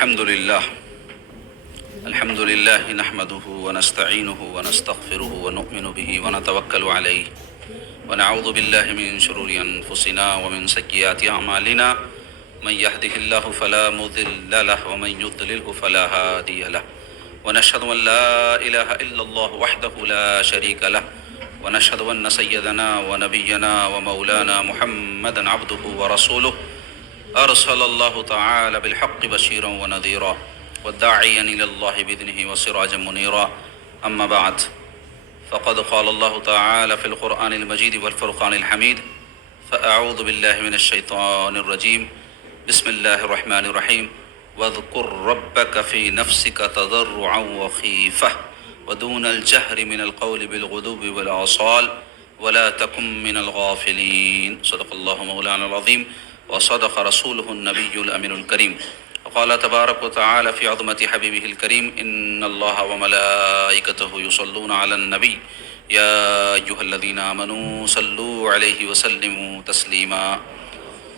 الحمد لله نحمده ونستعينه ونستغفره ونؤمن به ونتوكل عليه ونعوذ بالله من شرور أنفسنا ومن سيئات أعمالنا من يهده الله فلا مضل له ومن يضلله فلا هادي له ونشهد أن لا إله إلا الله وحده لا شريك له ونشهد أن سيدنا ونبينا ومولانا محمدا عبده ورسوله أرسل الله تعالى بالحق بشيرا ونذيرا والداعيا إلى الله بإذنه وسراجا منيرا أما بعد فقد قال الله تعالى في القرآن المجيد والفرقان الحميد فأعوذ بالله من الشيطان الرجيم بسم الله الرحمن الرحيم واذكر ربك في نفسك تضرعا وخيفة ودون الجهر من القول بالغدو والآصال ولا تكن من الغافلين صدق الله مولانا العظيم وصدق رسوله النبي الأمين الكريم وقال تبارك وتعالى في عظمة حبيبه الكريم إن الله وملائكته يصلون على النبي يا أيها الذين آمنوا صلوا عليه وسلموا تسليما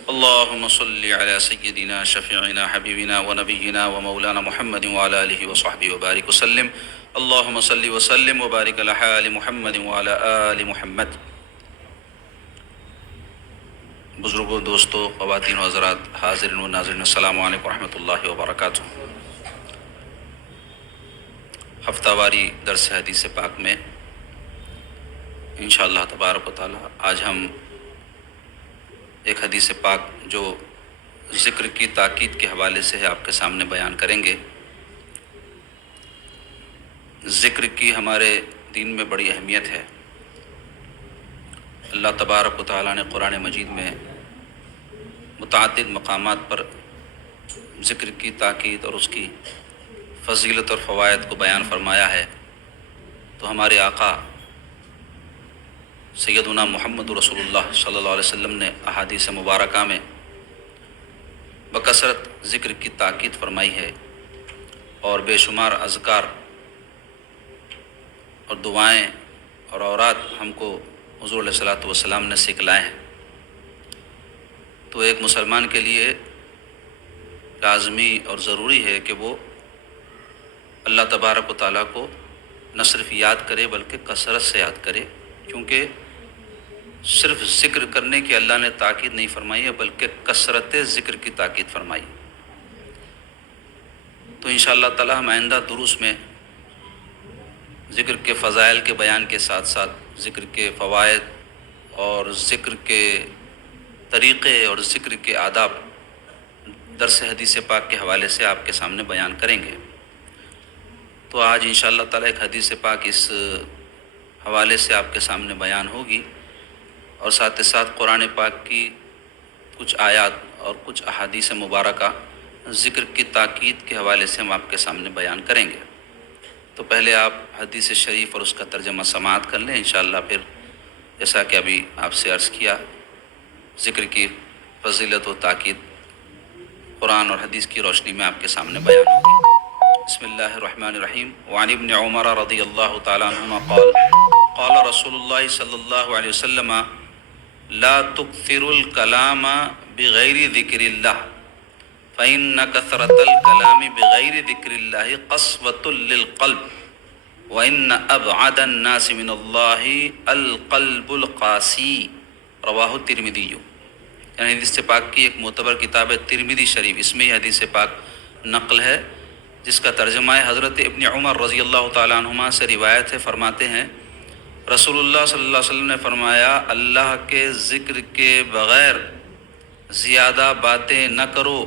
اللهم صل على سيدنا شفيعنا حبيبنا ونبينا ومولانا محمد وعلى آله وصحبه وبارك وسلم اللهم صل وسلم وبارك على آل محمد وعلى آل محمد. بزرگوں، دوستوں، خواتین و حضرات، حاضرین و ناظرین، السلام علیکم ورحمۃ اللہ وبرکاتہ. ہفتہ واری درس حدیث پاک میں انشاءاللہ تبارک و تعالی آج ہم ایک حدیث پاک جو ذکر کی تاکید کے حوالے سے ہے آپ کے سامنے بیان کریں گے. ذکر کی ہمارے دین میں بڑی اہمیت ہے. اللہ تبارک و تعالیٰ نے قرآن مجید میں متعدد مقامات پر ذکر کی تاکید اور اس کی فضیلت اور فوائد کو بیان فرمایا ہے. تو ہمارے آقا سیدنا محمد رسول اللہ صلی اللہ علیہ وسلم نے احادیث مبارکہ میں بکثرت ذکر کی تاکید فرمائی ہے اور بے شمار اذکار اور دعائیں اور اوراد ہم کو حضور علیہ الصلوۃ والسلام نے سکھلائے ہیں. تو ایک مسلمان کے لیے لازمی اور ضروری ہے کہ وہ اللہ تبارک و تعالیٰ کو نہ صرف یاد کرے بلکہ کثرت سے یاد کرے، کیونکہ صرف ذکر کرنے کی اللہ نے تاکید نہیں فرمائی ہے بلکہ کثرت ذکر کی تاکید فرمائی. تو انشاءاللہ تعالیٰ ہم آئندہ دروس میں ذکر کے فضائل کے بیان کے ساتھ ساتھ ذکر کے فوائد اور ذکر کے طریقے اور ذکر کے آداب درس حدیث پاک کے حوالے سے آپ کے سامنے بیان کریں گے. تو آج انشاءاللہ تعالیٰ ایک حدیث پاک اس حوالے سے آپ کے سامنے بیان ہوگی اور ساتھ ہی ساتھ قرآن پاک کی کچھ آیات اور کچھ احادیث مبارکہ ذکر کی تاکید کے حوالے سے ہم آپ کے سامنے بیان کریں گے. تو پہلے آپ حدیث شریف اور اس کا ترجمہ سماعت کر لیں. انشاءاللہ پھر جیسا کہ ابھی آپ سے عرض کیا ذکر کی فضیلت و تاکید قرآن اور حدیث کی روشنی میں آپ کے سامنے بیان ہوگی. بسم اللہ الرحمن الرحیم. وعن ابن عمر رضی اللہ تعالی عنہما قال قال رسول اللہ صلی اللہ علیہ وسلم لا تكثروا الكلام بغیر ذکر اللہ فإن كثرة الكلام بغیر ذکر اللہ قسوة للقلب وإن أبعد الناس من اللہ القلب القاسی رواہ الترمذی. یعنی حدیث پاک کی ایک معتبر کتاب ہے ترمذی شریف، اس میں یہ حدیث پاک نقل ہے جس کا ترجمہ ہے حضرت ابن عمر رضی اللہ تعالیٰ عنہما سے روایت ہے. فرماتے ہیں رسول اللہ صلی اللہ علیہ وسلم نے فرمایا اللہ کے ذکر کے بغیر زیادہ باتیں نہ کرو،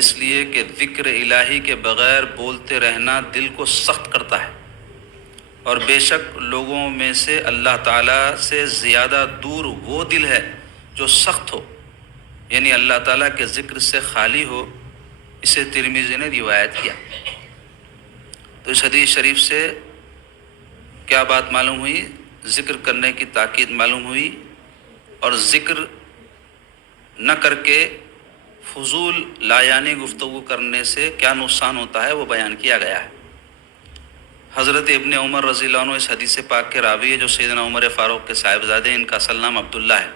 اس لیے کہ ذکر الہی کے بغیر بولتے رہنا دل کو سخت کرتا ہے، اور بے شک لوگوں میں سے اللہ تعالیٰ سے زیادہ دور وہ دل ہے جو سخت ہو، یعنی اللہ تعالیٰ کے ذکر سے خالی ہو. اسے ترمذی نے روایت کیا. تو اس حدیث شریف سے کیا بات معلوم ہوئی؟ ذکر کرنے کی تاکید معلوم ہوئی، اور ذکر نہ کر کے فضول لایانی گفتگو کرنے سے کیا نقصان ہوتا ہے وہ بیان کیا گیا ہے. حضرت ابن عمر رضی اللہ عنہ اس حدیث پاک کے راوی ہے جو سیدنا عمر فاروق کے صاحبزادے ہیں. ان کا اصل نام عبداللہ ہے.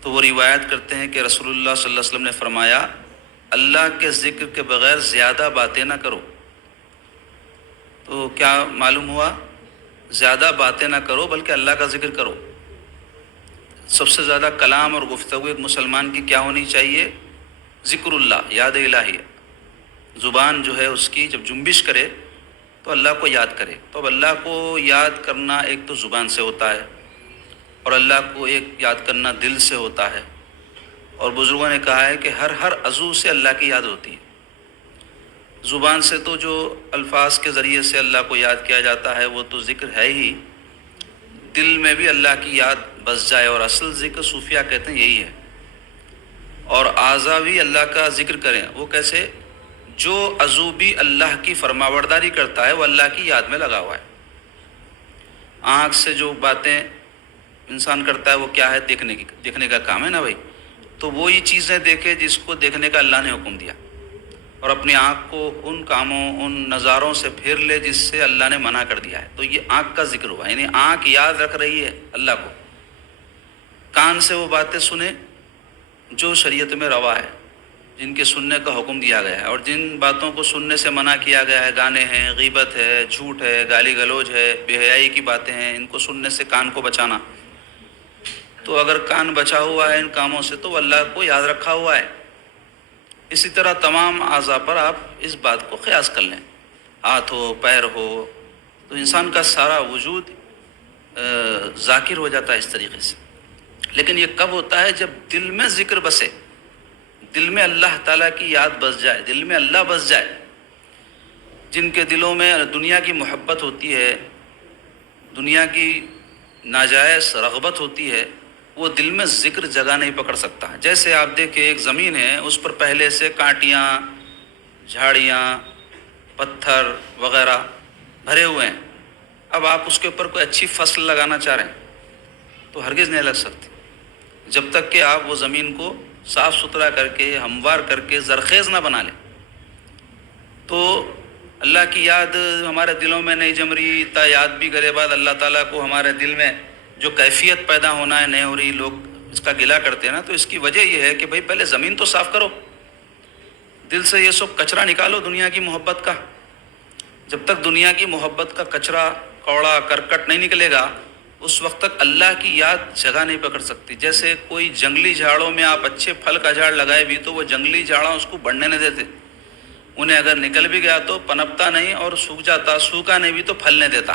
تو وہ روایت کرتے ہیں کہ رسول اللہ صلی اللہ علیہ وسلم نے فرمایا اللہ کے ذکر کے بغیر زیادہ باتیں نہ کرو. تو کیا معلوم ہوا؟ زیادہ باتیں نہ کرو بلکہ اللہ کا ذکر کرو. سب سے زیادہ کلام اور گفتگو ایک مسلمان کی کیا ہونی چاہیے؟ ذکر اللہ، یاد الہی. زبان جو ہے اس کی جب جنبش کرے تو اللہ کو یاد کرے. تو اب اللہ کو یاد کرنا ایک تو زبان سے ہوتا ہے، اور اللہ کو ایک یاد کرنا دل سے ہوتا ہے. اور بزرگوں نے کہا ہے کہ ہر عضو سے اللہ کی یاد ہوتی ہے. زبان سے تو جو الفاظ کے ذریعے سے اللہ کو یاد کیا جاتا ہے وہ تو ذکر ہے ہی، دل میں بھی اللہ کی یاد بس جائے، اور اصل ذکر صوفیہ کہتے ہیں یہی ہے. اور اعضا بھی اللہ کا ذکر کریں. وہ کیسے؟ جو عضو بھی اللہ کی فرمانبرداری کرتا ہے وہ اللہ کی یاد میں لگا ہوا ہے. آنکھ سے جو باتیں انسان کرتا ہے وہ کیا ہے؟ دیکھنے کا کام ہے نا بھائی. تو وہی چیزیں دیکھے جس کو دیکھنے کا اللہ نے حکم دیا، اور اپنی آنکھ کو ان کاموں، ان نظاروں سے پھیر لے جس سے اللہ نے منع کر دیا ہے. تو یہ آنکھ کا ذکر ہوا، یعنی آنکھ یاد رکھ رہی ہے اللہ کو. کان سے وہ باتیں سنے جو شریعت میں روا ہے، جن کے سننے کا حکم دیا گیا ہے، اور جن باتوں کو سننے سے منع کیا گیا ہے، گانے ہیں، غیبت ہے، جھوٹ ہے، گالی گلوچ ہے، بے حیائی کی باتیں ہیں، ان کو سننے سے کان کو بچانا. تو اگر کان بچا ہوا ہے ان کاموں سے تو وہ اللہ کو یاد رکھا ہوا ہے. اسی طرح تمام اعضاء پر آپ اس بات کو قیاس کر لیں. ہاتھ ہو، پیر ہو، تو انسان کا سارا وجود ذاکر ہو جاتا ہے اس طریقے سے. لیکن یہ کب ہوتا ہے؟ جب دل میں ذکر بسے، دل میں اللہ تعالیٰ کی یاد بس جائے، دل میں اللہ بس جائے. جن کے دلوں میں دنیا کی محبت ہوتی ہے، دنیا کی ناجائز رغبت ہوتی ہے، وہ دل میں ذکر جگہ نہیں پکڑ سکتا. جیسے آپ دیکھیں ایک زمین ہے، اس پر پہلے سے کانٹیاں، جھاڑیاں، پتھر وغیرہ بھرے ہوئے ہیں. اب آپ اس کے اوپر کوئی اچھی فصل لگانا چاہ رہے ہیں تو ہرگز نہیں لگ سکتی جب تک کہ آپ وہ زمین کو صاف ستھرا کر کے، ہموار کر کے زرخیز نہ بنا لیں. تو اللہ کی یاد ہمارے دلوں میں نہیں جم رہی، تا یاد بھی کرے بعد اللہ تعالیٰ کو ہمارے دل میں جو کیفیت پیدا ہونا ہے نہیں ہو رہی. لوگ اس کا گلہ کرتے ہیں نا، تو اس کی وجہ یہ ہے کہ بھئی پہلے زمین تو صاف کرو، دل سے یہ سب کچرا نکالو دنیا کی محبت کا. جب تک دنیا کی محبت کا کچرا، کوڑا کرکٹ نہیں نکلے گا اس وقت تک اللہ کی یاد جگہ نہیں پکڑ سکتی. جیسے کوئی جنگلی جھاڑوں میں آپ اچھے پھل کا جھاڑ لگائے بھی تو وہ جنگلی جھاڑاں اس کو بڑھنے نہیں دیتے. انہیں اگر نکل بھی گیا تو پنپتا نہیں اور سوکھ جاتا، سوکھا نہیں بھی تو پھل نہیں دیتا.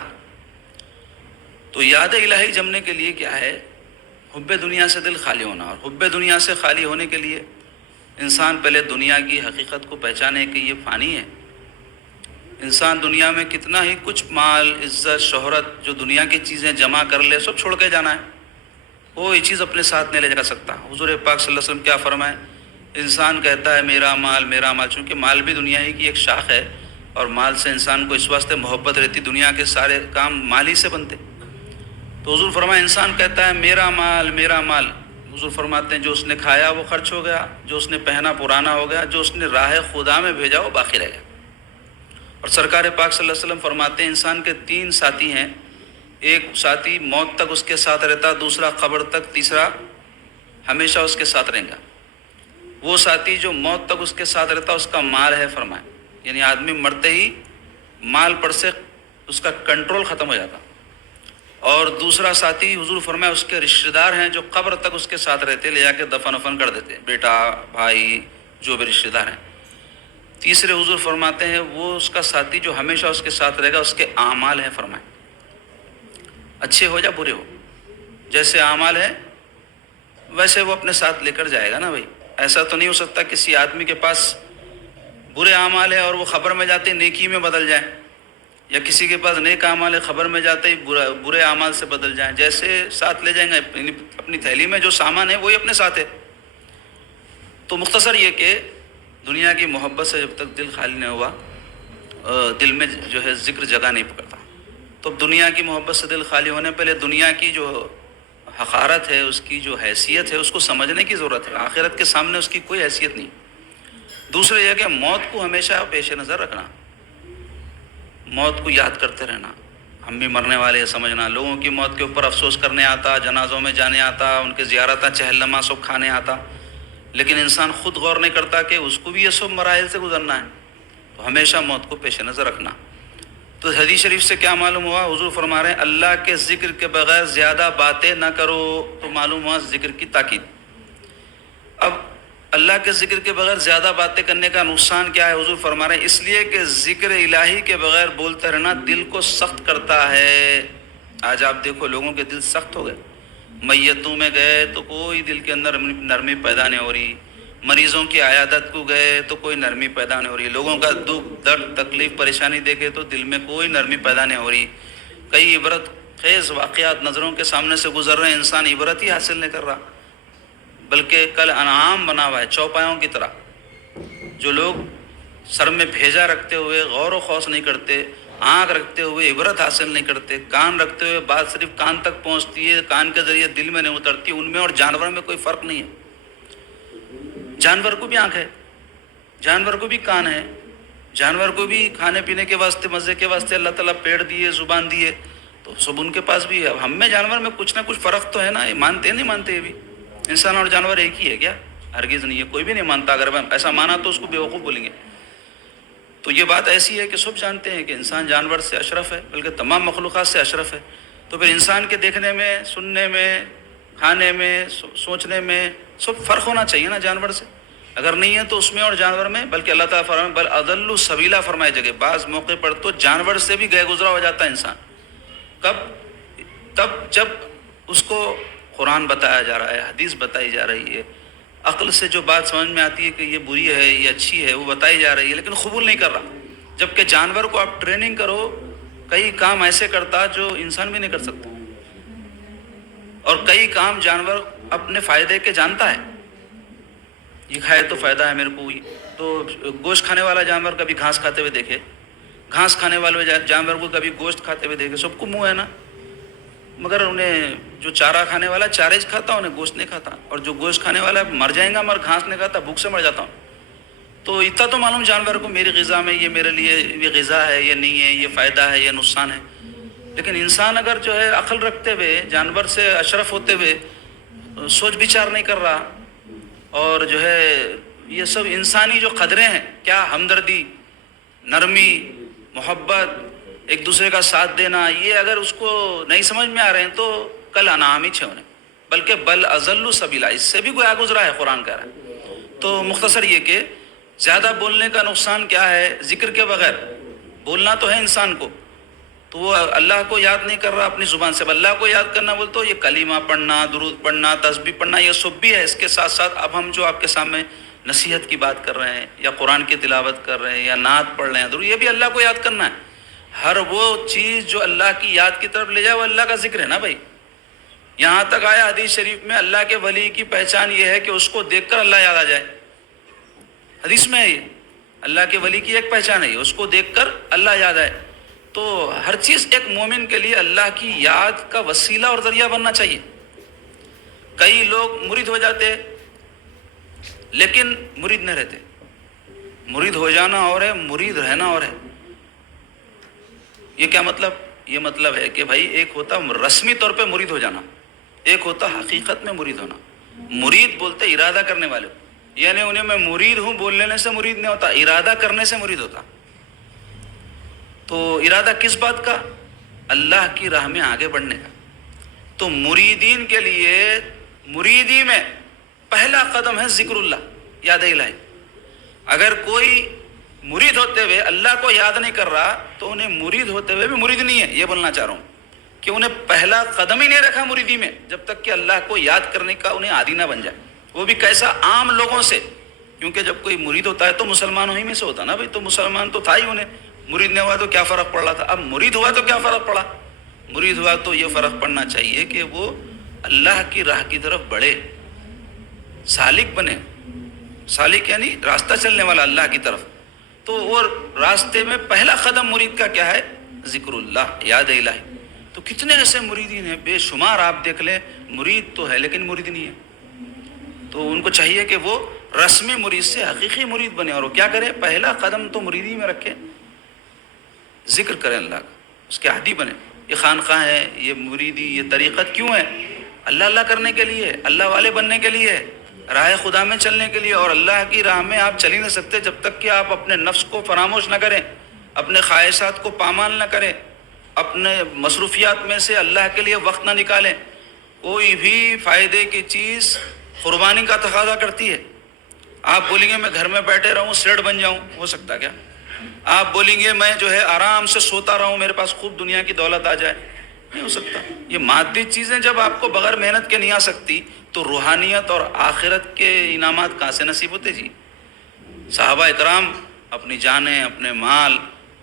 تو یاد الہی جمنے کے لیے کیا ہے؟ حب دنیا سے دل خالی ہونا. اور حب دنیا سے خالی ہونے کے لیے انسان پہلے دنیا کی حقیقت کو پہچانے کہ یہ فانی ہے. انسان دنیا میں کتنا ہی کچھ مال، عزت، شہرت، جو دنیا کی چیزیں جمع کر لے، سب چھوڑ کے جانا ہے. وہ یہ چیز اپنے ساتھ نہیں لے جا سکتا. حضور پاک صلی اللہ علیہ وسلم کیا فرمائے؟ انسان کہتا ہے میرا مال، میرا مال، چونکہ مال بھی دنیا ہی کی ایک شاخ ہے، اور مال سے انسان کو اس واسطے محبت رہتی، دنیا کے سارے کام مال ہی سے بنتے. تو حضور فرمائے انسان کہتا ہے میرا مال، میرا مال. حضور فرماتے ہیں جو اس نے کھایا وہ خرچ ہو گیا، جو اس نے پہنا پرانا ہو گیا، جو اس نے راہ خدا میں بھیجا وہ باقی رہ گیا. اور سرکار پاک صلی اللہ علیہ وسلم فرماتے ہیں انسان کے 3 ساتھی ہیں. ایک ساتھی موت تک اس کے ساتھ رہتا، دوسرا قبر تک، تیسرا ہمیشہ اس کے ساتھ رہیں گا. وہ ساتھی جو موت تک اس کے ساتھ رہتا اس کا مال ہے فرمائے، یعنی آدمی مرتے ہی مال پر سے اس کا کنٹرول ختم ہو جاتا. اور دوسرا ساتھی حضور فرمائے اس کے رشتہ دار ہیں جو قبر تک اس کے ساتھ رہتے، لے جا کے دفن افن کر دیتے، بیٹا، بھائی، جو بھی رشتہ دار ہیں. تیسرے حضور فرماتے ہیں وہ اس کا ساتھی جو ہمیشہ اس کے ساتھ رہے گا، اس کے اعمال ہیں فرمائے، اچھے ہو یا برے ہو، جیسے اعمال ہیں ویسے وہ اپنے ساتھ لے کر جائے گا نا بھائی. ایسا تو نہیں ہو سکتا کسی آدمی کے پاس برے اعمال ہے اور وہ خبر میں جاتے نیکی میں بدل جائیں، یا کسی کے پاس نیک اعمال ہے خبر میں جاتے ہی برے اعمال سے بدل جائیں. جیسے ساتھ لے جائیں گے، اپنی تھیلی میں جو سامان ہے وہی اپنے ساتھ ہے. تو مختصر یہ کہ دنیا کی محبت سے جب تک دل خالی نہیں ہوا، دل میں جو ہے ذکر جگہ نہیں پکڑتا. تو دنیا کی محبت سے دل خالی ہونے پہلے دنیا کی جو حقارت ہے، اس کی جو حیثیت ہے، اس کو سمجھنے کی ضرورت ہے. آخرت کے سامنے اس کی کوئی حیثیت نہیں. دوسرے یہ کہ موت کو ہمیشہ پیش نظر رکھنا، موت کو یاد کرتے رہنا. ہم بھی مرنے والے ہیں سمجھنا. لوگوں کی موت کے اوپر افسوس کرنے آتا، جنازوں میں جانے آتا، ان کے زیارتیں چہلما سب کھانے آتا، لیکن انسان خود غور نہیں کرتا کہ اس کو بھی یہ سب مراحل سے گزرنا ہے، تو ہمیشہ موت کو پیش نظر رکھنا۔ تو حدیث شریف سے کیا معلوم ہوا؟ حضور فرما رہے ہیں اللہ کے ذکر کے بغیر زیادہ باتیں نہ کرو، تو معلوم ہوا ذکر کی تاکید۔ اب اللہ کے ذکر کے بغیر زیادہ باتیں کرنے کا نقصان کیا ہے؟ حضور فرما رہے ہیں اس لیے کہ ذکر الہی کے بغیر بولتے رہنا دل کو سخت کرتا ہے۔ آج آپ دیکھو لوگوں کے دل سخت ہو گئے، میتوں میں گئے تو کوئی دل کے اندر نرمی پیدا نہیں ہو رہی، مریضوں کی عیادت کو گئے تو کوئی نرمی پیدا نہیں ہو رہی، لوگوں کا دکھ درد تکلیف پریشانی دیکھے تو دل میں کوئی نرمی پیدا نہیں ہو رہی۔ کئی عبرت خیز واقعات نظروں کے سامنے سے گزر رہے ہیں، انسان عبرت ہی حاصل نہیں کر رہا، بلکہ کل انعام بنا ہوا ہے چوپایوں کی طرح۔ جو لوگ سر میں بھیجا رکھتے ہوئے غور و خوض نہیں کرتے، آنکھ رکھتے ہوئے عبرت حاصل نہیں کرتے، کان رکھتے ہوئے بات صرف کان تک پہنچتی ہے، کان کے ذریعے دل میں نہیں اترتی، ان میں اور جانور میں کوئی فرق نہیں ہے۔ جانور کو بھی آنکھ ہے، جانور کو بھی کان ہے، جانور کو بھی کھانے پینے کے واسطے مزے کے واسطے اللہ تعالیٰ پیڑ دیے، زبان دیے، تو سب ان کے پاس بھی ہے۔ اب ہم میں جانور میں کچھ نہ کچھ فرق تو ہے نا، یہ مانتے ہیں نہیں مانتے؟ یہ بھی انسان اور جانور ایک ہی ہے کیا؟ ہرگز نہیں ہے، کوئی بھی نہیں مانتا۔ اگر ایسا مانا تو اس کو بیوقوف بولیں گے۔ تو یہ بات ایسی ہے کہ سب جانتے ہیں کہ انسان جانور سے اشرف ہے، بلکہ تمام مخلوقات سے اشرف ہے۔ تو پھر انسان کے دیکھنے میں، سننے میں، کھانے میں، سوچنے میں سب فرق ہونا چاہیے نا جانور سے۔ اگر نہیں ہے تو اس میں اور جانور میں، بلکہ اللہ تعالیٰ فرمائے بل اضل سبیلا فرمائے جگہ، بعض موقع پر تو جانور سے بھی گئے گزرا ہو جاتا ہے انسان۔ کب؟ تب جب اس کو قرآن بتایا جا رہا ہے، حدیث بتائی جا رہی ہے، عقل سے جو بات سمجھ میں آتی ہے کہ یہ بری ہے یہ اچھی ہے وہ بتائی جا رہی ہے، لیکن قبول نہیں کر رہا۔ جبکہ جانور کو آپ ٹریننگ کرو، کئی کام ایسے کرتا جو انسان بھی نہیں کر سکتا، اور کئی کام جانور اپنے فائدے کے جانتا ہے، یہ کھائے تو فائدہ ہے میرے کو۔ تو گوشت کھانے والا جانور کبھی گھاس کھاتے ہوئے دیکھے؟ گھاس کھانے والے جانور کو کبھی گوشت کھاتے ہوئے دیکھے؟ سب کو منہ ہے نا، مگر انہیں جو چارہ کھانے والا چارے کھاتا، انہیں گوشت نہیں کھاتا، اور جو گوشت کھانے والا مر جائیں گا مگر گھاس نہیں کھاتا، بھوک سے مر جاتا ہوں۔ تو اتنا تو معلوم جانور کو میری غذا میں یہ میرے لیے یہ غذا ہے، یہ نہیں ہے، یہ فائدہ ہے، یہ نقصان ہے۔ لیکن انسان اگر جو ہے عقل رکھتے ہوئے جانور سے اشرف ہوتے ہوئے سوچ بچار نہیں کر رہا، اور جو ہے یہ سب انسانی جو قدریں ہیں، کیا ہمدردی، نرمی، محبت، ایک دوسرے کا ساتھ دینا، یہ اگر اس کو نہیں سمجھ میں آ رہے ہیں تو کل انعام ہی چھے ہونے، بلکہ بل اضل سبیلا، اس سے بھی گویا گزرا ہے قرآن کہہ رہا ہے۔ تو مختصر یہ کہ زیادہ بولنے کا نقصان کیا ہے؟ ذکر کے بغیر بولنا تو ہے انسان کو، تو وہ اللہ کو یاد نہیں کر رہا اپنی زبان سے۔ اللہ کو یاد کرنا بول تو یہ کلمہ پڑھنا، درود پڑھنا، تسبیح پڑھنا، یہ سب بھی ہے۔ اس کے ساتھ ساتھ اب ہم جو آپ کے سامنے نصیحت کی بات کر رہے ہیں، یا قرآن کی تلاوت کر رہے ہیں، یا نعت پڑھ رہے ہیں، درود، یہ بھی اللہ کو یاد کرنا ہے۔ ہر وہ چیز جو اللہ کی یاد کی طرف لے جائے وہ اللہ کا ذکر ہے نا بھائی۔ یہاں تک آیا حدیث شریف میں اللہ کے ولی کی پہچان یہ ہے کہ اس کو دیکھ کر اللہ یاد آ جائے، حدیث میں ہے یہ، اللہ کے ولی کی ایک پہچان ہے یہ، اس کو دیکھ کر اللہ یاد آئے۔ تو ہر چیز ایک مومن کے لیے اللہ کی یاد کا وسیلہ اور ذریعہ بننا چاہیے۔ کئی لوگ مرید ہو جاتے لیکن مرید نہیں رہتے۔ مرید ہو جانا اور ہے، مرید رہنا اور ہے۔ یہ کیا مطلب؟ یہ مطلب ہے کہ بھائی ایک ہوتا رسمی طور پہ مرید ہو جانا، ایک ہوتا حقیقت میں مرید ہونا۔ مرید بولتے ارادہ کرنے والے، یعنی انہیں میں مرید ہوں بول لینے سے مرید نہیں ہوتا، ارادہ کرنے سے مرید ہوتا۔ تو ارادہ کس بات کا؟ اللہ کی راہ میں آگے بڑھنے کا۔ تو مریدین کے لیے مریدی میں پہلا قدم ہے ذکر اللہ، یاد الہی۔ اگر کوئی مرید ہوتے ہوئے اللہ کو یاد نہیں کر رہا تو انہیں مرید ہوتے ہوئے بھی مرید نہیں ہے، یہ بولنا چاہ رہا ہوں کہ انہیں پہلا قدم ہی نہیں رکھا مریدی میں، جب تک کہ اللہ کو یاد کرنے کا انہیں عادی نہ بن جائے، وہ بھی کیسا؟ عام لوگوں سے۔ کیونکہ جب کوئی مرید ہوتا ہے تو مسلمانوں ہی میں سے ہوتا نا بھائی، تو مسلمان تو تھا ہی، انہیں مرید نہیں ہوا تو کیا فرق پڑ رہا تھا؟ اب مرید ہوا تو کیا فرق پڑا؟ مرید ہوا تو یہ فرق پڑنا چاہیے کہ وہ اللہ کی راہ کی طرف بڑھے، سالک بنے۔ سالک یعنی راستہ چلنے والا اللہ کی طرف۔ تو وہ راستے میں پہلا قدم مرید کا کیا ہے؟ ذکر اللہ، یاد الہی۔ تو کتنے ایسے مریدین ہیں بے شمار، آپ دیکھ لیں، مرید تو ہے لیکن مرید نہیں ہے۔ تو ان کو چاہیے کہ وہ رسمی مرید سے حقیقی مرید بنے، اور وہ کیا کرے؟ پہلا قدم تو مریدی میں رکھے، ذکر کریں اللہ کا، اس کے عادی بنے۔ یہ خانقاہ ہے، یہ مریدی، یہ طریقت کیوں ہے؟ اللہ اللہ کرنے کے لیے، اللہ والے بننے کے لیے، راہ خدا میں چلنے کے لیے، اور اللہ کی راہ میں آپ چل ہی نہیں سکتے جب تک کہ آپ اپنے نفس کو فراموش نہ کریں، اپنے خواہشات کو پامال نہ کریں، اپنے مصروفیات میں سے اللہ کے لیے وقت نہ نکالیں۔ کوئی بھی فائدے کی چیز قربانی کا تقاضا کرتی ہے۔ آپ بولیں گے میں گھر میں بیٹھے رہوں سیٹ بن جاؤں، ہو سکتا کیا؟ آپ بولیں گے میں جو ہے آرام سے سوتا رہوں، میرے پاس خوب دنیا کی دولت آ جائے، نہیں ہو سکتا۔ یہ مادی چیزیں جب آپ کو بغیر محنت کے نہیں آ سکتی تو روحانیت اور آخرت کے انعامات کہاں سے نصیب ہوتے جی؟ صحابہ اکرام اپنی جانیں، اپنے مال،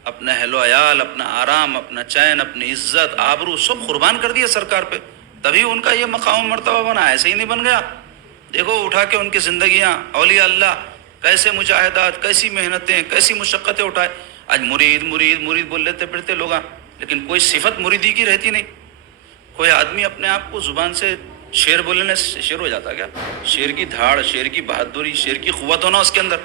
اپنا اہل و عیال، اپنا آرام، اپنا چین، اپنی عزت، آبرو سب قربان کر دیے سرکار پہ، تبھی ان کا یہ مقام و مرتبہ بنا، ایسے ہی نہیں بن گیا۔ دیکھو اٹھا کے ان کی زندگیاں، اولیاء اللہ کیسے مجاہدات، کیسی محنتیں، کیسی مشقتیں اٹھائے۔ آج مرید مرید مرید بول لیتے پھرتے لوگ، لیکن کوئی صفت مریدی کی رہتی نہیں۔ کوئی آدمی اپنے آپ کو زبان سے شعر بولنے سے شعر ہو جاتا کیا؟ شعر کی دھاڑ، شعر کی بہادری، شعر کی قوت ہونا اس کے اندر۔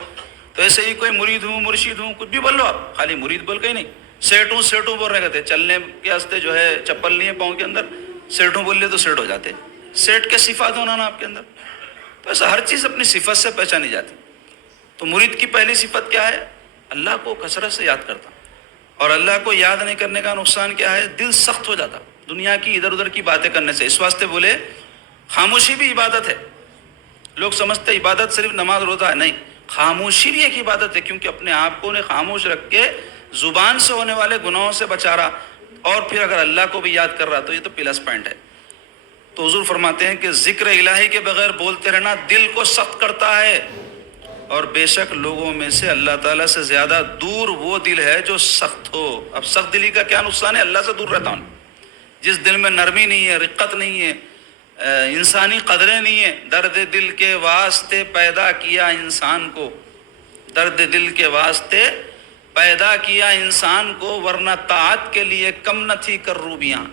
تو ایسے ہی کوئی مرید ہوں، مرشد ہوں، کچھ بھی بول لو آپ، خالی مرید بول کے ہی نہیں، سیٹوں سیٹوں بول رہے کہتے، چلنے کے واسطے جو ہے چپل نہیں ہے پاؤں کے اندر، سیٹوں بول لے تو سیٹ ہو جاتے۔ سیٹ کے صفات ہونا نا آپ کے اندر، تو ایسا ہر چیز اپنی صفت سے پہچانی جاتی۔ تو مرید کی پہلی صفت کیا ہے؟ اللہ کو کثرت سے یاد کرتا۔ اور اللہ کو یاد نہیں کرنے کا نقصان کیا ہے؟ دل سخت ہو جاتا دنیا کی ادھر ادھر کی باتیں کرنے سے۔ اس واسطے بولے خاموشی بھی عبادت ہے۔ لوگ سمجھتے عبادت صرف نماز روزہ ہے، نہیں، خاموشی بھی ایک عبادت ہے، کیونکہ اپنے آپ کو انہیں خاموش رکھ کے زبان سے ہونے والے گناہوں سے بچا رہا، اور پھر اگر اللہ کو بھی یاد کر رہا تو یہ تو پلس پوائنٹ ہے۔ تو حضور فرماتے ہیں کہ ذکر الہی کے بغیر بولتے رہنا دل کو سخت کرتا ہے، اور بے شک لوگوں میں سے اللہ تعالیٰ سے زیادہ دور وہ دل ہے جو سخت ہو۔ اب سخت دلی کا کیا نقصان ہے؟ اللہ سے دور رہتا ہوں۔ جس دل میں نرمی نہیں ہے، رقت نہیں ہے، انسانی قدریں نہیں ہیں، درد دل کے واسطے پیدا کیا انسان کو، درد دل کے واسطے پیدا کیا انسان کو، ورنہ طاعت کے لیے کم نہ تھی کروبیاں۔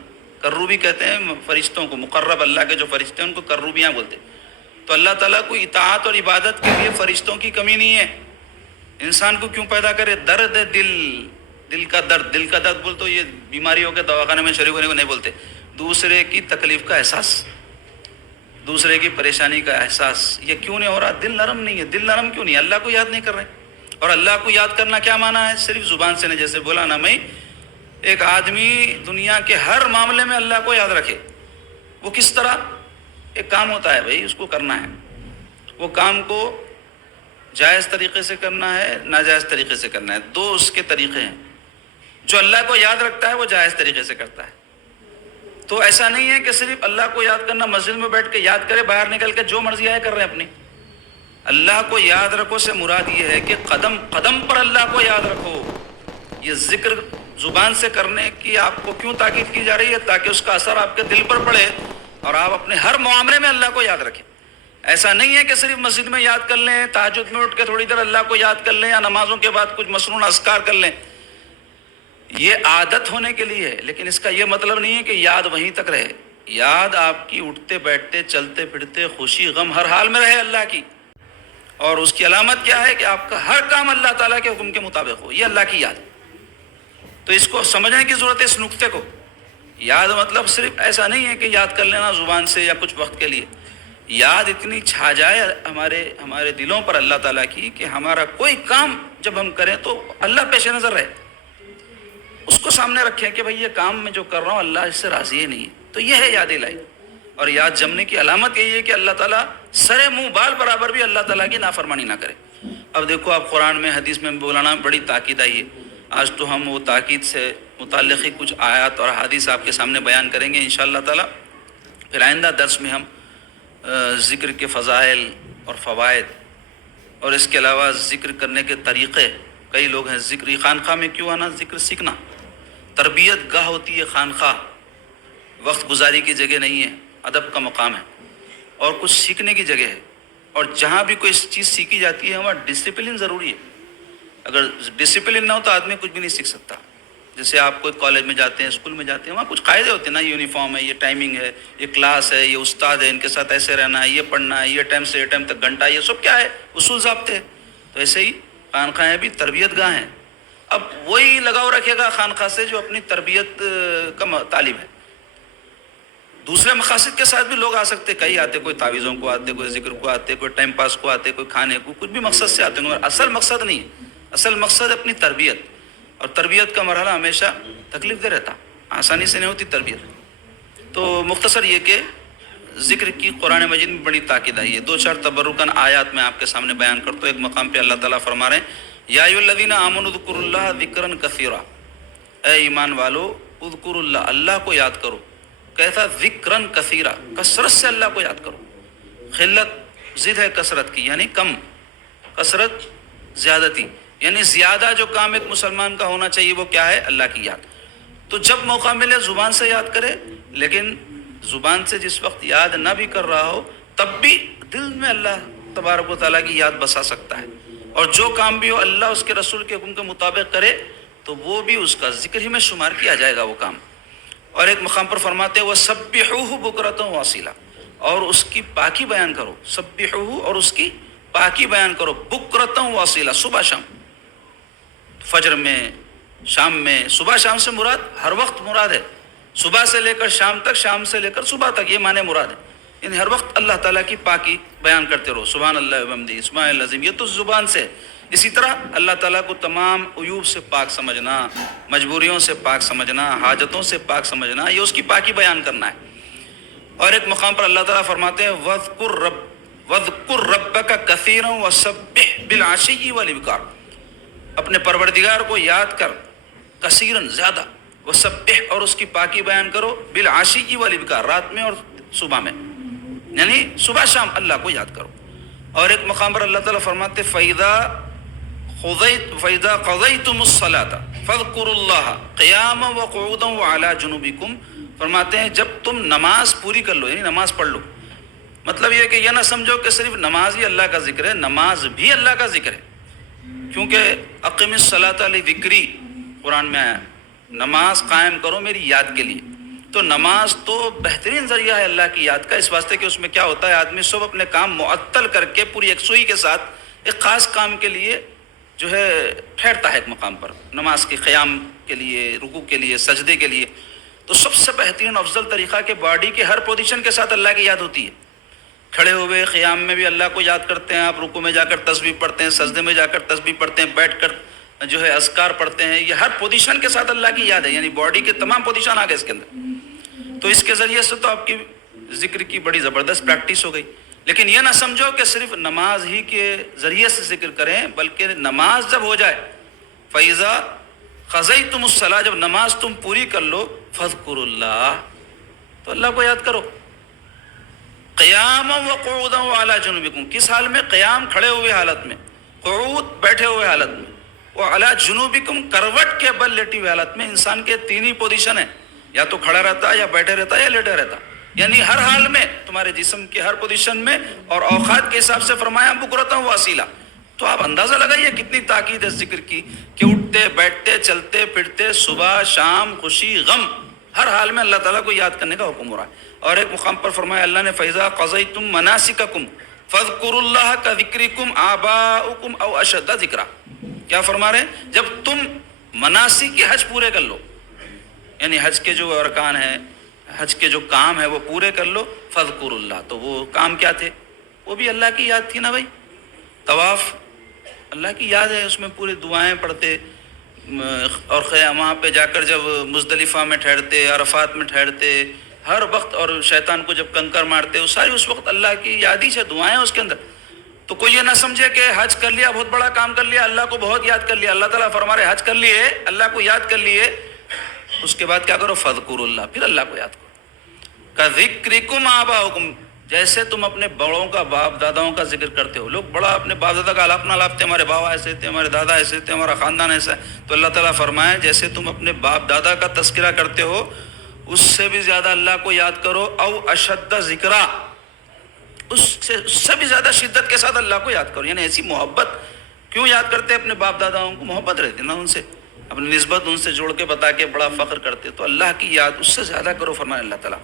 کروبی کہتے ہیں فرشتوں کو، مقرب اللہ کے جو فرشتے ہیں ان کو کروبیاں بولتے ہیں۔ تو اللہ تعالیٰ کو اطاعت اور عبادت کے لیے فرشتوں کی کمی نہیں ہے۔ انسان کو کیوں پیدا کرے؟ درد دل، دل کا درد، دل کا درد بول تو یہ بیماریوں کے دواخانے میں شریک ہونے کو نہیں بولتے، دوسرے کی تکلیف کا احساس، دوسرے کی پریشانی کا احساس۔ یہ کیوں نہیں ہو رہا؟ دل نرم نہیں ہے۔ دل نرم کیوں نہیں؟ اللہ کو یاد نہیں کر رہے۔ اور اللہ کو یاد کرنا کیا معنی ہے؟ صرف زبان سے نہیں، جیسے بولا نا میں، ایک آدمی دنیا کے ہر معاملے میں اللہ کو یاد رکھے۔ وہ کس طرح؟ ایک کام ہوتا ہے بھائی، اس کو کرنا ہے، وہ کام کو جائز طریقے سے کرنا ہے، ناجائز طریقے سے کرنا ہے، دو اس کے طریقے ہیں۔ جو اللہ کو یاد رکھتا ہے وہ جائز طریقے سے کرتا ہے۔ تو ایسا نہیں ہے کہ صرف اللہ کو یاد کرنا مسجد میں بیٹھ کے یاد کرے، باہر نکل کے جو مرضی آئے کر رہے ہیں اپنی۔ اللہ کو یاد رکھو سے مراد یہ ہے کہ قدم قدم پر اللہ کو یاد رکھو۔ یہ ذکر زبان سے کرنے کی آپ کو کیوں تاکید کی جا رہی ہے؟ تاکہ اس کا اثر آپ کے دل پر پڑے اور آپ اپنے ہر معاملے میں اللہ کو یاد رکھیں۔ ایسا نہیں ہے کہ صرف مسجد میں یاد کر لیں، تہجد میں اٹھ کے تھوڑی دیر اللہ کو یاد کر لیں، یا نمازوں کے بعد کچھ مسنون اذکار کر لیں۔ یہ عادت ہونے کے لیے ہے، لیکن اس کا یہ مطلب نہیں ہے کہ یاد وہیں تک رہے۔ یاد آپ کی اٹھتے بیٹھتے، چلتے پھرتے، خوشی غم ہر حال میں رہے اللہ کی۔ اور اس کی علامت کیا ہے؟ کہ آپ کا ہر کام اللہ تعالیٰ کے حکم کے مطابق ہو، یہ اللہ کی یاد۔ تو اس کو سمجھنے کی ضرورت ہے، اس نقطے کو۔ یاد مطلب صرف ایسا نہیں ہے کہ یاد کر لینا زبان سے یا کچھ وقت کے لیے۔ یاد اتنی چھا جائے ہمارے دلوں پر اللہ تعالیٰ کی کہ ہمارا کوئی کام جب ہم کریں تو اللہ پیش نظر رہے، اس کو سامنے رکھیں کہ بھئی یہ کام میں جو کر رہا ہوں اللہ اس سے راضی ہے نہیں ہے۔ تو یہ ہے یاد الہی۔ اور یاد جمنے کی علامت یہی ہے کہ اللہ تعالیٰ سرے منہ بال برابر بھی اللہ تعالیٰ کی نافرمانی نہ کرے۔ اب دیکھو آپ قرآن میں، حدیث میں بولانا بڑی تاکید آئی ہے۔ آج تو ہم وہ تاکید سے متعلق ہی کچھ آیات اور حدیث آپ کے سامنے بیان کریں گے انشاءاللہ تعالیٰ۔ پھر آئندہ درس میں ہم ذکر کے فضائل اور فوائد، اور اس کے علاوہ ذکر کرنے کے طریقے۔ کئی لوگ ہیں ذکر خانقاہ میں کیوں آنا؟ ذکر سیکھنا۔ تربیت گاہ ہوتی ہے خانقاہ، وقت گزاری کی جگہ نہیں ہے، ادب کا مقام ہے، اور کچھ سیکھنے کی جگہ ہے۔ اور جہاں بھی کوئی چیز سیکھی جاتی ہے وہاں ڈسپلن ضروری ہے۔ اگر ڈسپلن نہ ہو تو آدمی کچھ بھی نہیں سیکھ سکتا۔ جیسے آپ کوئی کالج میں جاتے ہیں، اسکول میں جاتے ہیں، وہاں کچھ قاعدے ہوتے ہیں نا، یونیفارم ہے، یہ ٹائمنگ ہے، یہ کلاس ہے، یہ استاد ہے، ان کے ساتھ ایسے رہنا ہے، یہ پڑھنا ہے، یہ ٹائم سے یہ ٹائم تک گھنٹہ، یہ سب کیا ہے؟ اصول ضابطے ہیں۔ تو ایسے ہی خانقاہیں بھی تربیت گاہ ہیں۔ اب وہی لگاؤ رکھے گا خانقاہ سے جو اپنی تربیت کا طالب ہے۔ دوسرے مقاصد کے ساتھ بھی لوگ آ سکتے، کئی آتے، کوئی تعویذوں کو آتے، کوئی ذکر کو آتے، کوئی ٹائم پاس کو آتے، کوئی کھانے کو، کچھ بھی مقصد سے آتے ہیں، مگر اصل مقصد نہیں ہے۔ اصل مقصد اپنی تربیت، اور تربیت کا مرحلہ ہمیشہ تکلیف دہ رہتا، آسانی سے نہیں ہوتی تربیت۔ تو مختصر یہ کہ ذکر کی قرآن مجید میں بڑی تاکید آئی ہے۔ دو چار تبرکاً آیات میں آپ کے سامنے بیان کرتا ہوں۔ ایک مقام پہ اللہ تعالیٰ فرما رہے ہیں یا ایھا الذین آمنوا اذکروا اللہ ذکرا کثیرا، اے ایمان والو اذکروا اللہ، اللہ کو یاد کرو، کیسا؟ ذکرن کثیرا، کثرت سے اللہ کو یاد کرو۔ خلت ضد ہے کثرت کی، یعنی کم، کثرت زیادتی، یعنی زیادہ جو کام ایک مسلمان کا ہونا چاہیے وہ کیا ہے؟ اللہ کی یاد۔ تو جب موقع ملے زبان سے یاد کرے، لیکن زبان سے جس وقت یاد نہ بھی کر رہا ہو تب بھی دل میں اللہ تبارک و تعالیٰ کی یاد بسا سکتا ہے، اور جو کام بھی ہو اللہ اس کے رسول کے حکم کے مطابق کرے تو وہ بھی اس کا ذکر ہی میں شمار کیا جائے گا وہ کام۔ اور ایک مقام پر فرماتے ہیں وَسَبِّحُوهُ بُكْرَةً وَأَصِيلًا، اور اس کی پاکی بیان کرو، سبحوہ، اور اس کی پاکی بیان کرو، بُكْرَةً وَأَصِيلًا، صبح شام، فجر میں، شام میں۔ صبح شام سے مراد ہر وقت مراد ہے، صبح سے لے کر شام تک، شام سے لے کر صبح تک، یہ معنی مراد ہے، یعنی ہر وقت اللہ تعالیٰ کی پاکی بیان کرتے رہو، سبحان اللہ وبحمدہ، سبحان اللہ العظیم، یہ تو زبان سے۔ اسی طرح اللہ تعالیٰ کو تمام عیوب سے پاک سمجھنا، مجبوریوں سے پاک سمجھنا، حاجتوں سے پاک سمجھنا، یہ اس کی پاکی بیان کرنا ہے۔ اور ایک مقام پر اللہ تعالیٰ فرماتے ہیں وَاذْكُرْ رَبَّكَ كَثِيرًا وَسَبِّحْ بِالْعَشِيِّ وَالْإِبْكَارِ، اپنے پروردگار کو یاد کر، کثیراً زیادہ، وسبح، اور اس کی پاکی بیان کرو، بالعشی والابکار، رات میں اور صبح میں، یعنی صبح شام اللہ کو یاد کرو۔ اور ایک مقام پر اللہ تعالیٰ فرماتے فَإِذَا قَضَيْتُمُ الصَّلَاةَ فَاذْكُرُوا اللَّهَ قِيَامًا وَقُعُودًا وَعَلَىٰ جُنُوبِكُمْ، فرماتے ہیں جب تم نماز پوری کر لو، یعنی نماز پڑھ لو، مطلب یہ کہ یہ نہ سمجھو کہ صرف نماز ہی اللہ کا ذکر ہے، نماز بھی اللہ کا ذکر ہے، کیونکہ اقم الصلاۃ لذکری قرآن میں آیا، نماز قائم کرو میری یاد کے لیے۔ تو نماز تو بہترین ذریعہ ہے اللہ کی یاد کا، اس واسطے کہ اس میں کیا ہوتا ہے، آدمی سب اپنے کام معطل کر کے پوری یکسوئی کے ساتھ ایک خاص کام کے لیے جو ہے ٹھہرتا ہے ایک مقام پر، نماز کے قیام کے لیے، رکوع کے لیے، سجدے کے لیے۔ تو سب سے بہترین افضل طریقہ کہ باڈی کے ہر پوزیشن کے ساتھ اللہ کی یاد ہوتی ہے، کھڑے ہوئے قیام میں بھی اللہ کو یاد کرتے ہیں آپ، رکوع میں جا کر تسبیح پڑھتے ہیں، سجدے میں جا کر تسبیح پڑھتے ہیں، بیٹھ کر جو ہے اذکار پڑھتے ہیں، یہ ہر پوزیشن کے ساتھ اللہ کی یاد ہے، یعنی باڈی کے تمام پوزیشن آ گئے اس کے اندر۔ تو اس کے ذریعے سے تو آپ کی ذکر کی بڑی زبردست پریکٹس ہو گئی۔ لیکن یہ نہ سمجھو کہ صرف نماز ہی کے ذریعے سے ذکر کریں، بلکہ نماز جب ہو جائے، فَإِذَا قَضَيْتُمُ الصَّلَاةَ، جب نماز تم پوری کر لو، فَاذْكُرُوا اللَّهَ، تو اللہ کو یاد کرو، قیام وقعودا وعلی جنوبکم، کس حال میں؟ قیام کھڑے ہوئے حالت میں، قعود بیٹھے ہوئے حالت میں، وعلی جنوبکم کروٹ کے بل لیٹی ہوئے حالت میں۔ انسان کے تین ہی پوزیشن ہیں، یا تو کھڑا رہتا ہے، یا بیٹھے رہتا ہے، یا لیٹا رہتا، یعنی ہر حال میں تمہارے جسم کے ہر پوزیشن میں، اور اوقات کے حساب سے فرمایا بکرتا و اصیلا۔ تو آپ اندازہ لگائیے کتنی تاکید ہے ذکر کی، کہ اٹھتے بیٹھتے چلتے پھرتے، صبح شام، خوشی غم، ہر حال میں اللہ تعالیٰ کو یاد کرنے کا حکم ہو رہا ہے۔ اور ایک مقام پر فرمایا اللہ نے فَإِذَا قَضَيْتُم مَنَاسِكَكُمْ فَاذْكُرُوا اللَّهَ كَذِكْرِكُمْ آبَاؤُكُمْ أَوْ أَشَدَّ ذِكْرًا، کیا فرما رہے ہیں؟ جب تم مناسک کے حج پورے کر لو، یعنی حج کے جو ارکان ہیں، حج کے جو کام ہے وہ پورے کر لو، فَاذْكُرُوا اللَّهَ، تو وہ کام کیا تھے؟ وہ بھی اللہ کی یاد تھی نا بھائی۔ طواف اللہ کی یاد ہے، اس میں پوری دعائیں پڑھتے، اور وہاں پہ جا کر جب مزدلفہ میں ٹھہرتے، عرفات میں ٹھہرتے، ہر وقت، اور شیطان کو جب کنکر مارتے، وہ ساری اس وقت اللہ کی یاد ہی سے دعائیں اس کے اندر۔ تو کوئی یہ نہ سمجھے کہ حج کر لیا، بہت بڑا کام کر لیا، اللہ کو بہت یاد کر لیا۔ اللہ تعالیٰ فرما رہے حج کر لیے، اللہ کو یاد کر لیے، اس کے بعد کیا کرو؟ فَاذْكُرُوا اللَّهَ، پھر اللہ کو یاد کرو۔ كَذِكْرِكُمْ آبَاؤُكُمْ، جیسے تم اپنے بڑوں کا، باپ داداؤں کا ذکر کرتے ہو۔ لوگ بڑا اپنے باپ دادا کا آلاپنا لاپتے، ہمارے بابا ایسے تھے، ہمارے دادا ایسے تھے، ہمارا خاندان ایسا ہے۔ تو اللہ تعالیٰ فرمائے جیسے تم اپنے باپ دادا کا تذکرہ کرتے ہو، اس سے بھی زیادہ اللہ کو یاد کرو، او اشد ذکرہ، اس سے بھی زیادہ شدت کے ساتھ اللہ کو یاد کرو، یعنی ایسی محبت۔ کیوں یاد کرتے اپنے باپ داداؤں کو؟ محبت رہتی نا ان سے، اپنی نسبت ان سے جوڑ کے بتا کے بڑا فخر کرتے، تو اللہ کی یاد اس سے زیادہ کرو، فرمائے اللہ تعالیٰ۔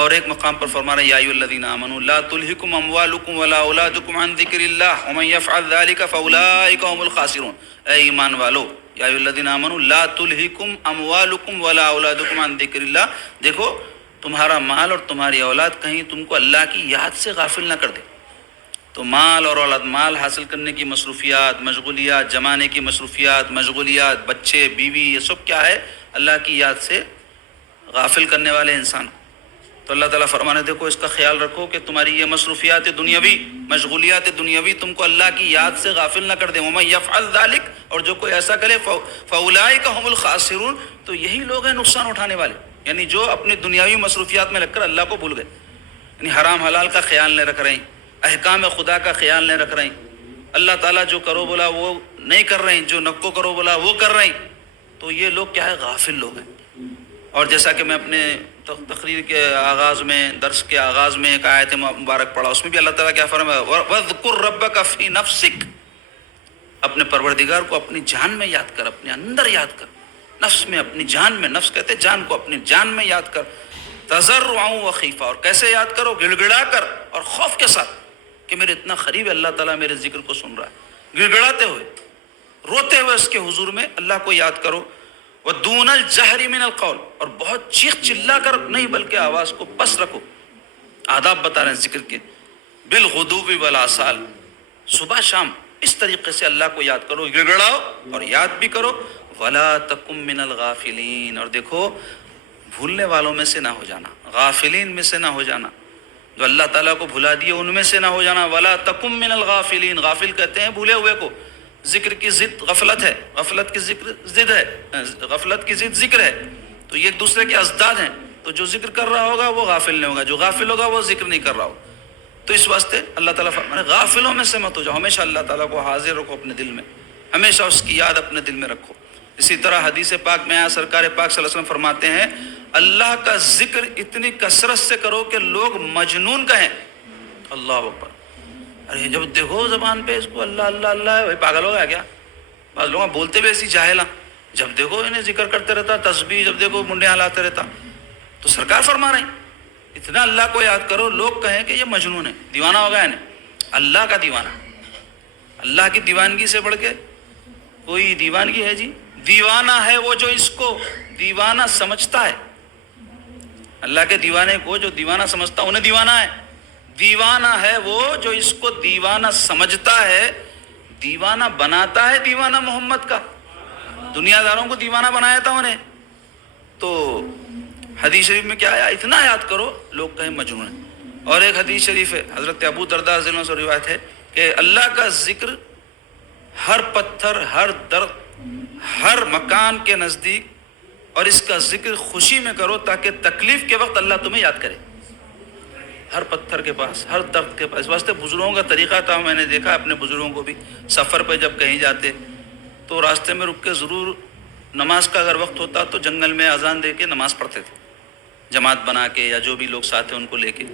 اور ایک مقام پر فرما رہے یا ایھا الذین آمنوا لا تلہکم اموالکم ولا اولادکم عن ذکر اللہ ومن یفعل ذلک فاولئک هم الخاسرون، اے ایمان والو، یا ایھا الذین آمنوا لا تلہکم اموالکم ولا اولادکم عن ذکر اللہ، دیکھو تمہارا مال اور تمہاری اولاد کہیں تم کو اللہ کی یاد سے غافل نہ کر دے۔ تو مال اور اولاد، مال حاصل کرنے کی مصروفیات، مشغولیات، جمانے کی مصروفیات، مشغولیات، بچے، بیوی، یہ سب کیا ہے؟ اللہ کی یاد سے غافل کرنے والے انسان۔ تو اللہ تعالیٰ فرمانے دیکھو اس کا خیال رکھو کہ تمہاری یہ مصروفیات دنیاوی، مشغولیات دنیاوی تم کو اللہ کی یاد سے غافل نہ کر دیں۔ وَمَن يَفْعَلْ ذَلِكَ، اور جو کوئی ایسا کرے فَأُولَٰئِكَ هُمُ الْخَاسِرُونَ، تو یہی لوگ ہیں نقصان اٹھانے والے، یعنی جو اپنی دنیاوی مصروفیات میں لگ کر اللہ کو بھول گئے، یعنی حرام حلال کا خیال نہیں رکھ رہے ہیں، احکام خدا کا خیال نہیں رکھ رہے ہیں، اللہ تعالیٰ جو کرو بولا وہ نہیں کر رہے ہیں، جو نکو کرو بولا وہ کر رہے ہیں، تو یہ لوگ کیا ہے؟ غافل لوگ ہیں۔ اور جیسا کہ میں اپنے تقریر کے آغاز میں، درس کے آغاز میں ایک آیت مبارک پڑھا، اس میں بھی اللہ تعالیٰ کیا فرمایا؟ وَاذْكُرْ رَبَّكَ فِي نَفْسِكَ، اپنے پروردگار کو اپنی جان میں یاد کر، اپنے اندر یاد کر، نفس میں، اپنی جان میں، نفس کہتے ہیں جان کو، اپنی جان میں یاد کر، تضرعا وخیفا، اور کیسے یاد کرو؟ گڑ گڑا کر اور خوف کے ساتھ کہ میرے اتنا قریب ہے، اللہ تعالیٰ میرے ذکر کو سن رہا ہے، گڑ گڑاتے ہوئے، روتے ہوئے اس کے حضور میں اللہ کو یاد کرو۔ وَدُونَ الْجَهْرِ مِنَ الْقَوْلِ، اور بہت چیخ چلا کر نہیں بلکہ آواز کو پس رکھو۔ آداب بتا رہے ہیں ذکر کے، بِالْغُدُوِّ وَالْآصَالِ، صبح شام اس طریقے سے اللہ کو یاد کرو، گڑ گڑاؤ اور یاد بھی کرو۔ وَلَا تَكُن مِّنَ الْغَافِلِينَ، اور دیکھو بھولنے والوں میں سے نہ ہو جانا، غافلین میں سے نہ ہو جانا، جو اللہ تعالیٰ کو بھلا دیے ان میں سے نہ ہو جانا۔ وَلَا تَكُن مِّنَ الْغَافِلِينَ، غافل کہتے ہیں بھولے ہوئے کو، ذکر کی ضد غفلت ہے، غفلت کی ذکر ضد ہے، غفلت کی ضد ذکر ہے، تو یہ ایک دوسرے کے ازداد ہیں۔ تو جو ذکر کر رہا ہوگا وہ غافل نہیں ہوگا، جو غافل ہوگا وہ ذکر نہیں کر رہا ہوگا۔ تو اس واسطے اللہ تعالیٰ فرمانے غافلوں میں سے مت ہو جاؤ، ہمیشہ اللہ تعالیٰ کو حاضر رکھو اپنے دل میں، ہمیشہ اس کی یاد اپنے دل میں رکھو۔ اسی طرح حدیث پاک میں سرکار پاک صلی اللہ علیہ وسلم فرماتے ہیں اللہ کا ذکر اتنی کثرت سے کرو کہ لوگ مجنون کہیں۔ اللہ اکبر، ارے جب دیکھو زبان پہ اس کو اللہ اللہ اللہ ہے، بھائی پاگل ہو گیا کیا؟ بعض لوگ بولتے بھی ایسی جاہلا، جب دیکھو انہیں ذکر کرتے رہتا، تسبیح جب دیکھو منڈے ہلاتے رہتا۔ تو سرکار فرما رہے ہیں اتنا اللہ کو یاد کرو لوگ کہیں کہ یہ مجنون ہے، دیوانہ ہو گیا انہیں، اللہ کا دیوانہ۔ اللہ کی دیوانگی سے بڑھ کے کوئی دیوانگی ہے جی؟ دیوانہ ہے وہ جو اس کو دیوانہ سمجھتا ہے، اللہ کے دیوانے کو جو دیوانہ سمجھتا انہیں دیوانہ ہے۔ دیوانہ ہے وہ جو اس کو دیوانہ سمجھتا ہے، دیوانہ بناتا ہے دیوانہ محمد کا، دنیا داروں کو دیوانہ بنایا تھا انہیں۔ تو حدیث شریف میں کیا آیا؟ اتنا یاد کرو لوگ کہیں مجنون ہے۔ اور ایک حدیث شریف ہے حضرت ابو درداء رضی اللہ عنہ سے روایت ہے کہ اللہ کا ذکر ہر پتھر، ہر درخت، ہر مکان کے نزدیک، اور اس کا ذکر خوشی میں کرو تاکہ تکلیف کے وقت اللہ تمہیں یاد کرے۔ ہر پتھر کے پاس، ہر درخت کے پاس۔ اس واسطے بزرگوں کا طریقہ تھا، میں نے دیکھا اپنے بزرگوں کو بھی، سفر پہ جب کہیں جاتے تو راستے میں رک کے ضرور نماز کا اگر وقت ہوتا تو جنگل میں اذان دے کے نماز پڑھتے تھے، جماعت بنا کے یا جو بھی لوگ ساتھ ہیں ان کو لے کے۔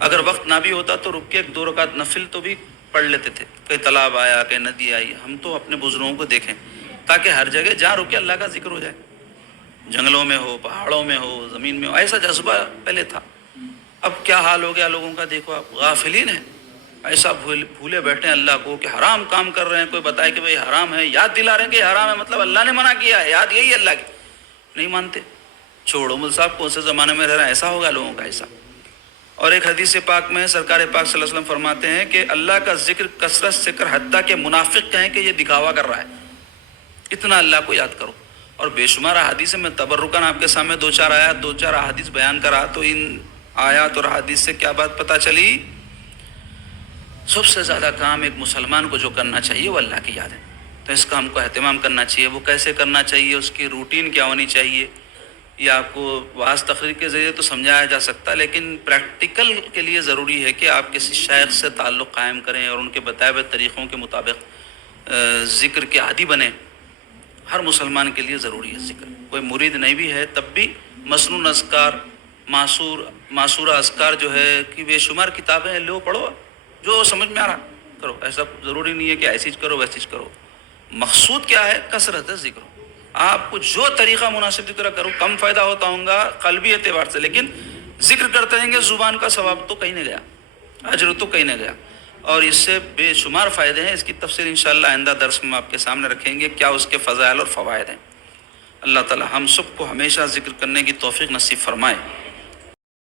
اگر وقت نہ بھی ہوتا تو رک کے ایک دو رکعت نفل تو بھی پڑھ لیتے تھے، کہیں تالاب آیا، کہیں ندی آئی۔ ہم تو اپنے بزرگوں کو دیکھیں تاکہ ہر جگہ جہاں رکے اللہ کا ذکر ہو جائے، جنگلوں میں ہو، پہاڑوں میں ہو، زمین میں ہو، ایسا جذبہ پہلے تھا۔ اب کیا حال ہو گیا لوگوں کا دیکھو آپ، غافلین ہیں، ایسا بھولے بیٹھے ہیں اللہ کو کہ حرام کام کر رہے ہیں، کوئی بتائے کہ بھئی حرام ہے، یاد دلا رہے ہیں کہ حرام ہے، مطلب اللہ نے منع کیا ہے، یاد یہی ہے اللہ کی، نہیں مانتے۔ چھوڑو مل صاحب کون سے زمانے میں رہ رہے ہیں، ایسا ہوگا لوگوں کا ایسا۔ اور ایک حدیث پاک میں سرکار پاک صلی اللہ علیہ وسلم فرماتے ہیں کہ اللہ کا ذکر کثرت سے کر حتیٰ کہ منافق کہیں کہ یہ دکھاوا کر رہا ہے، اتنا اللہ کو یاد کرو۔ اور بے شمار احادیث میں تبرکاً آپ کے سامنے دو چار آیات، دو چار احادیث بیان کرا، تو ان آیات اور احادیث سے کیا بات پتہ چلی؟ سب سے زیادہ کام ایک مسلمان کو جو کرنا چاہیے وہ اللہ کی یاد ہے، تو اس کام کو اہتمام کرنا چاہیے۔ وہ کیسے کرنا چاہیے، اس کی روٹین کیا ہونی چاہیے، یہ آپ کو واعظ تقریر کے ذریعے تو سمجھایا جا سکتا ہے، لیکن پریکٹیکل کے لیے ضروری ہے کہ آپ کسی شیخ سے تعلق قائم کریں اور ان کے بتائے ہوئے طریقوں کے مطابق ذکر کے عادی بنیں۔ ہر مسلمان کے لیے ضروری ہے ذکر، کوئی مرید نہیں بھی ہے تب بھی مسنون اذکار، معصورہ اذکار جو ہے کہ بے شمار کتابیں ہیں، لو پڑھو، جو سمجھ میں آ رہا کرو، ایسا ضروری نہیں ہے کہ ایسی چیز کرو ویسی چیز کرو۔ مقصود کیا ہے؟ کثرت ذکر، آپ کو جو طریقہ مناسب طرح کرو، کم فائدہ ہوتا ہوگا قلبی اعتبار سے، لیکن ذکر کرتے رہیں گے، زبان کا ثواب تو کہیں نہیں گیا، اجر تو کہیں نہیں گیا، اور اس سے بے شمار فائدے ہیں۔ اس کی تفصیل انشاءاللہ آئندہ درس میں آپ کے سامنے رکھیں گے، کیا اس کے فضائل اور فوائد ہیں۔ اللہ تعالی ہم سب کو ہمیشہ ذکر کرنے کی توفیق نصیب فرمائے۔